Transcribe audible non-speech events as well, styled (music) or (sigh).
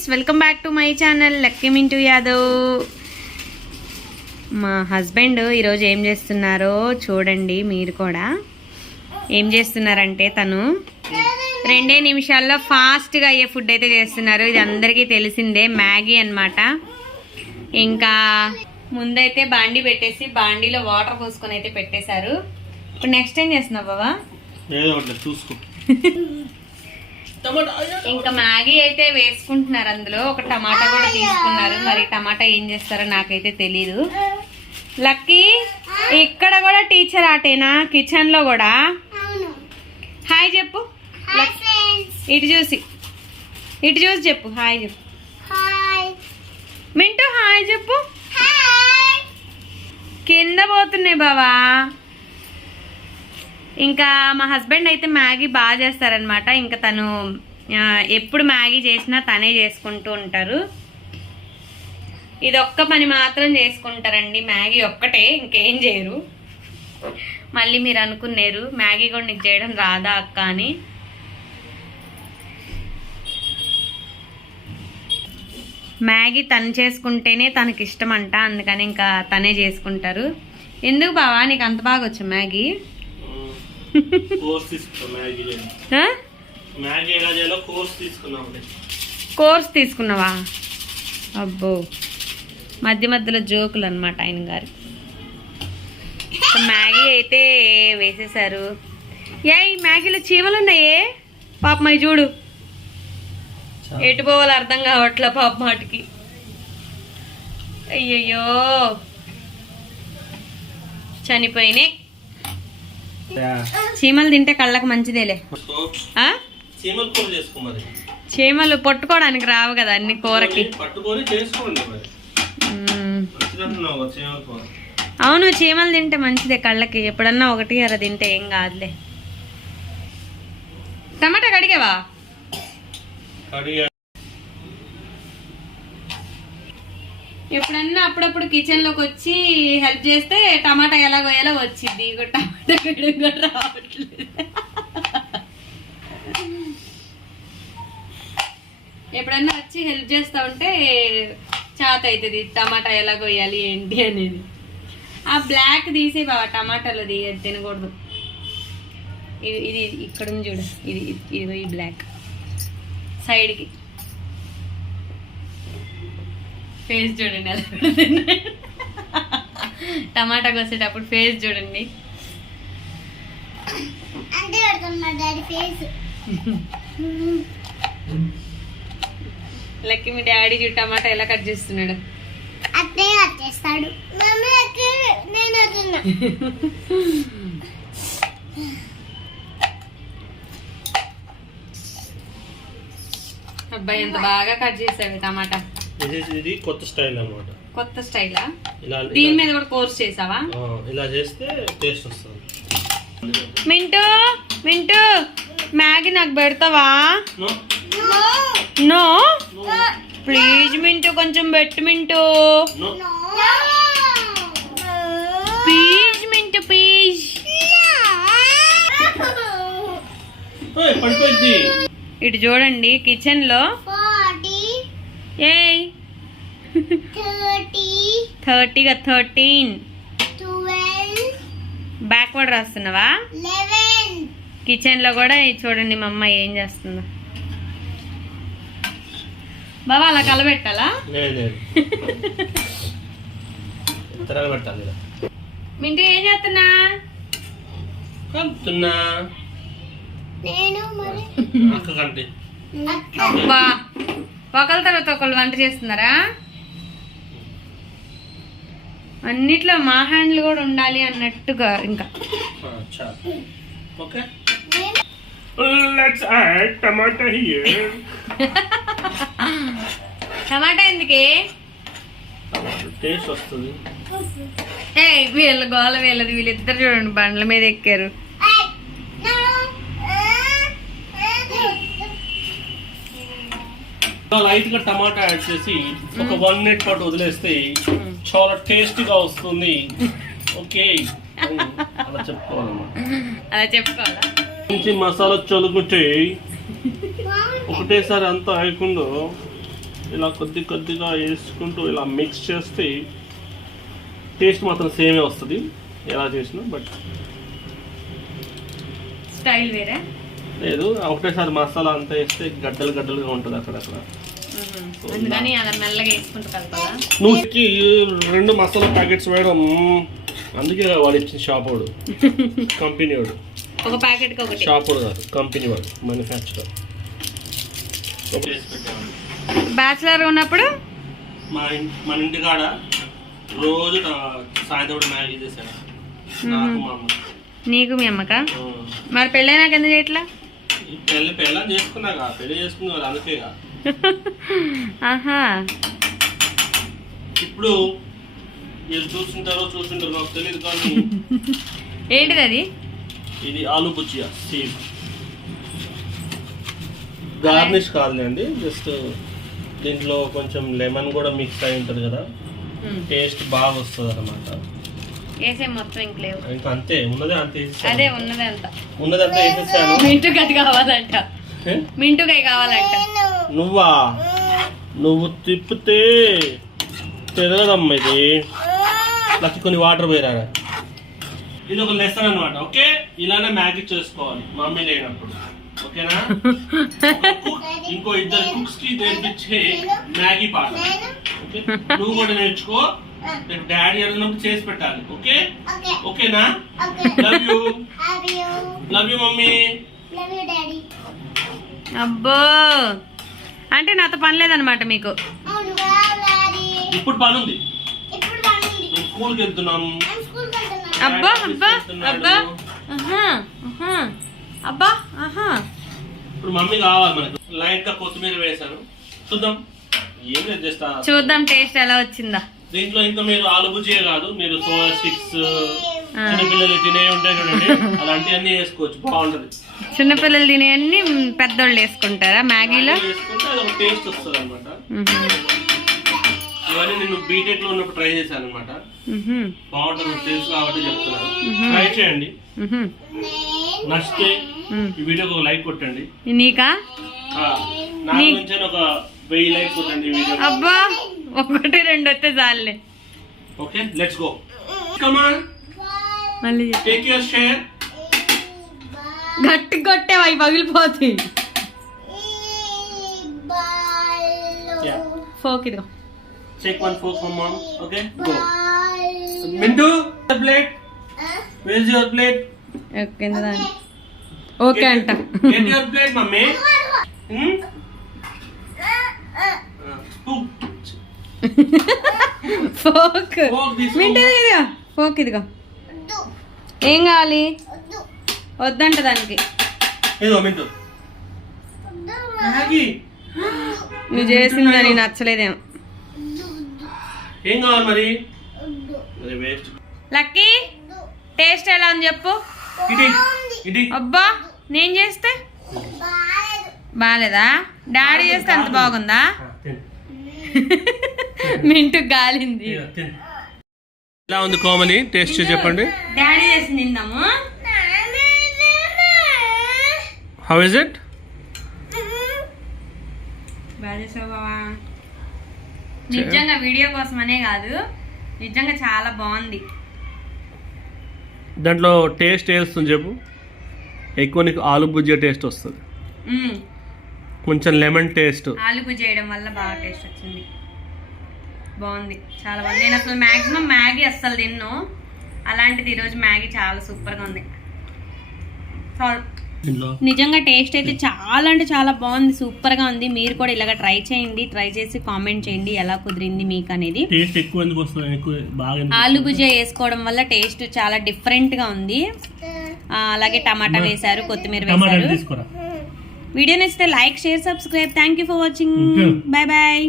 Friends welcome back to my channel Lucky Mintu Yadav మా husband ఈరోజు ఏం చేస్తున్నారో చూడండి మీరు కూడా. ఏం చేస్తున్నారంటే తను రెండే నిమిషాల్లో ఫాస్ట్గా అయ్యే ఫుడ్ అయితే చేస్తున్నారు. ఇది అందరికీ తెలిసిందే మ్యాగీ అన్నమాట. ఇంకా ముందైతే బాండి పెట్టేసి బాండీలో వాటర్ పోసుకొని అయితే పెట్టేశారు. ఇప్పుడు నెక్స్ట్ ఏం చేస్తున్నావు బాబా చూసుకో. (laughs) ఇంకా మ్యాగీ అయితే వేసుకుంటున్నారు అందులో. ఒక టమాటా కూడా తీసుకున్నారు. మరి టమాటా ఏం చేస్తారో నాకైతే తెలీదు. లక్కీ ఇక్కడ కూడా టీచర్ ఆటేనా? కిచెన్లో కూడా హాయ్ చెప్పు. లక్- ఇటు చూసి. ఇటు చూసి చెప్పు. హాయ్ చెప్పు. మింటూ హాయ్ చెప్పు. కింద పోతున్నాయి బావా. ఇంకా మా హస్బెండ్ అయితే మ్యాగీ బాగా చేస్తారనమాట ఇంకా తను ఎప్పుడు మ్యాగీ చేసినా తనే చేసుకుంటూ ఉంటారు. ఇది ఒక్క పని మాత్రం చేసుకుంటారండి. మ్యాగీ ఒక్కటే ఇంకేం చేయరు. మళ్ళీ మీరు అనుకున్నారు మ్యాగీ కూడా నీకు చేయడం రాదా అక్క అని. మ్యాగీ తను చేసుకుంటేనే తనకి ఇష్టం అంట అందుకని ఇంకా తనే చేసుకుంటారు. ఎందుకు బావా నీకు అంత బాగా వచ్చు మ్యాగీ? కోర్స్ తీసుకున్నావా? అబ్బో. మధ్య మధ్యలో జోకులు అనమాట ఆయన గారు. మ్యాగీ అయితే వేసేసారు ఏ మ్యాగీలో చీమలు ఉన్నాయే? పాప మై చూడు. ఎటు పోవాలో అర్థం కావట్లే పాప మాటికి అయ్యయ్యో. చనిపోయినాయి. చీమలు తింటే కళ్ళకు మంచిదేలే. ఆ? చీమల కూర చేసుకో మరి. చీమలు పట్టుకోవడానికి రావు కదా అన్ని కూరకి. అవును చీమలు తింటే మంచిదే కళ్ళకి. ఎప్పుడన్నా ఒకటి అర తింటే ఏం కాదులే. టమాటా కడిగావా? ఎప్పుడన్నా అప్పుడప్పుడు కిచెన్లోకి వచ్చి హెల్ప్ చేస్తే టమాటా ఎలా కోయాలో వచ్చింది ఇక టమాటా కూడా రావట్లేదు. ఎప్పుడన్నా వచ్చి హెల్ప్ చేస్తా ఉంటే చాత అవుతుంది టమాటా ఎలా కొయ్యాలి ఏంటి అనేది. ఆ బ్లాక్ తీసే బావా టమాటాలు అది తినకూడదు. ఇది ఇది ఇక్కడ ఉంది చూడు. ఇది ఇది ఈ బ్లాక్ సైడ్కి ఫేస్ చూడండి ఎలా పెడుతుంది. టమాటా కోసేటప్పుడు ఫేస్ చూడండి. అంటే పెడుతున్నా డాడీ ఫేస్. లక్కీ మీ డాడీ టమాటా ఎలా కట్ చేస్తున్నాడు. అట్టే కట్టేస్తాడు మమ్మీ అక్కడ నేను వస్తున్నా అబ్బాయి ఎంత బాగా కట్ చేసాడు టమాటా. ఇది కొత్త స్టైల్ అన్నమాట. కొత్త స్టైలా దీని మీద కూడా కోర్స్ చేసావా? ఇలా చేస్తే టేస్ట్ వస్తుంది. మింటూ మింటూ మ్యాగీ నాకు పెడతావా? నో? నో? ప్లీజ్ మింటూ కొంచెం పెట్టు Mintu. No? Please Mintu please. ఇటు చూడండి కిచెన్లో. థర్టీ థర్టీగా థర్టీన్. బ్యాక్వర్డ్ రాస్తున్నావా? లెవెన్ కిచెన్లో కూడా చూడండి మా అమ్మ ఏం చేస్తుందో. బాబా అలా కలబెట్టాలా? మింటూ ఏం చేస్తున్నా? కలుపుతున్నా. నేను మరి అక్క కంటే. బా ఒకళ్ళ తర్వాత ఒకళ్ళు వంట చేస్తున్నారా? అన్నిట్లో మా హ్యాండ్లు కూడా ఉండాలి అన్నట్టుగా ఇంకా. ఆ, చాలు okay. Let's add tomato here టమాటా ఎందుకే? టేస్ట్ వస్తుంది. ఏ వీళ్ళ గోల వీళ్ళది వీళ్ళిద్దరు చూడండి బండ్ల మీద ఎక్కారు. లైట్గా టమాటా యాడ్ చేసి ఒక వన్ మినిట్ పాటు వదిలేస్తే చాలా టేస్టీగా వస్తుంది. ఓకే. అలా చెప్పుకోవాలన్నమాట. అలా చెప్పుకోవాలా? మంచి మసాలా చదువుకుంటే ఒకటేసారి అంతా అయ్యకుండా ఇలా కొద్ది కొద్దిగా వేసుకుంటూ ఇలా మిక్స్ చేస్తే టేస్ట్ మాత్రం సేమే వస్తుంది. ఎలా చేసినా బట్ స్టైల్ వేరే? లేదు ఒకటేసారి మసాలా అంతా వేస్తే గడ్డలు గడ్డలుగా ఉంటుంది అక్కడక్కడ. అందుకని అలా మెల్లగా వేసుకుంటూ కలపాలా నువ్వుకి రెండు మసాలా ప్యాకెట్స్ వేయడం. అందుకే వాడు ఇచ్చిన షాప్ వాడు కంపెనీ వాడు ఒక ఒకటి షాప్ వాడు కాదు కంపెనీ వాడు మ్యానుఫ్యాక్చరర్ బ్యాచిలర్ ఉన్నప్పుడు? మా మన ఇంటి కాడ రోజు సాయంత్రం మ్యాగీ చేశాను నాకు మా అమ్మ నీకు మీ అమ్మక. మరి పెళ్ళైనాక ఎందుకు చేయట్లా? పెళ్ళి పెళ్ళని చేసుకున్నాక పెళ్ళి చేసుకున్న వాళ్ళు అందుకేగా ఆహా. ఇప్పుడు మీరు చూస్తుంటారో చూస్తుంటారో నాకు తెలియదు కానీ (laughs) ఏంటిది అది? ఇది ఆలు బుజ్జియా సేమ్. గార్నిష్ కాదులేండి జస్ట్ దీంట్లో కొంచెం లెమన్ కూడా మిక్స్ అయి ఉంటుంది కదా. టేస్ట్ బాగా వస్తుంది అనమాట వేసే మొత్తం ఇంక లేవు. ఇంకా అంతే ఉన్నదే అంతే. అదే ఉన్నది అంత. ఉన్నదంతా వేసేసాను. మింటు గది కావాలంట. ఏ? మింటుకాయ కావాలంట. నువ్వా? నువ్వు తిప్పితే తిరగదమ్మా ఇది. లక్ష కొన్ని వాటర్ పోయిరా ఇది ఒక లెసన్ అన్నమాట ఓకే? ఇలానే మ్యాగీ చేసుకోవాలి మమ్మీ లేనప్పుడు. ఓకేనా? ఇంకో ఇద్దరు కుక్స్కి నేర్పించే మ్యాగీ పాట. ఓకే? నువ్వు కూడా నేర్చుకో. రేపు డాడీ అడిగినప్పుడు చేసి పెట్టాలి. ఓకే? ఓకే. ఓకేనా? Okay. Love you love you love you mummy. Love you daddy. అబ్బో! అంటే నాతో పని లేదనమాట మీకు. ఇప్పుడు పని ఉంది. స్కూల్కి వెళ్తున్నాం. నేను స్కూల్కి వెళ్తున్నాను అబ్బా అబ్బా అబ్బా. అబ్బా ఇప్పుడు మమ్మీ కావాలి మనకు. లైట్గా కొత్తిమీర వేసాను చూద్దాం. చూద్దాం టేస్ట్ ఎలా వచ్చిందా. దీంట్లో ఇంకా మీరు ఆలు భుజియే కాదు మీరు సోయా స్టిక్స్. చిన్నపిల్లలు తినే ఉంటాయి చూడండి అలాంటివన్నీ వేసుకోవచ్చు బాగుంటది. చిన్నపిల్లలు తినేవన్నీ పెద్దోళ్ళు వేసుకుంటారా? మ్యాగీలో మ్యాగీ వేసుకుంటే అది ఒక టేస్ట్ వస్తుంది అనమాట మ్హూ. ఇవన్నీ నేను బీటెక్లో ఉన్నప్పుడు ట్రై చేశాను అనమాట మ్హూ. బాగుంటుంది నాకు తెలుసు కాబట్టి చెప్తున్నాను. ట్రై చేయండి. మ్హూ. నచ్చితే మ్. ఈ వీడియోకి ఒక లైక్ కొట్టండి. నీకా? ఆ, నా గురించి ఒక వెయ్యి లైక్ కొట్టండి ఈ వీడియో అబ్బా ఒకటి రెండు వస్తే చాలులే okay let's go come on మళ్ళీ. టేక్ యువర్ షేర్ గట్టి కొట్టేవా అవి పగిలిపోతాయి. ఫోక్ ఇదిగో Take one fork from mom. Okay, go. Mintu, the plate. Where's your plate? Okay okay అంట Get your plate, mummy. Fork. ఇదిగో ఫోక్ ఇదిగో. ఏం కావాలి? వద్దంట దానికి. నువ్వు చేసిందని నచ్చలేదేమో. ఏం కావాలి మరి? అది వేస్ట్ లక్కీ టేస్ట్ ఎలా ఉంది చెప్పు. ఇది ఇది అబ్బా నేను చేస్తే? బాగాలేదా డాడీ చేస్తే అంత బాగుందా. మింటు గాలింది. ఎలా ఉంది కోమలి? టేస్ట్ చెప్పండి. డాడీ చేసి తిందాము. హౌ ఇస్ ఇట్ నిజంగా వీడియో కోసమనే కాదు నిజంగా చాలా బాగుంది. దాంట్లో టేస్ట్ వేస్తుంది చెప్పు? ఎక్కువ నీకు ఆలు బుజ్జియా టేస్ట్ వస్తుంది. కొంచెం లెమన్ టేస్ట్. ఆలుగు చేయడం వల్ల బాగా టేస్ట్ వచ్చింది. బాగుంది. చాలా బాగుంది. నేను అసలు మ్యాక్సిమం మ్యాగీ అస్సలు తిన్ను. అలాంటిది ఈరోజు మ్యాగీ చాలా సూపర్గా ఉంది. నిజంగా టేస్ట్ అయితే చాలా అంటే చాలా బాగుంది సూపర్గా ఉంది. మీరు కూడా ఇలాగ ట్రై చేయండి ట్రై చేసి కామెంట్ చేయండి ఎలా కుదిరింది మీకు అనేది. ఆలు భుజియా వేసుకోవడం వల్ల టేస్ట్ చాలా డిఫరెంట్గా ఉంది. ఆ, అలాగే టమాటా వేశారు కొత్తిమీర వేశారు. వీడియో నచ్చితే like share subscribe. Thank you for watching. Bye bye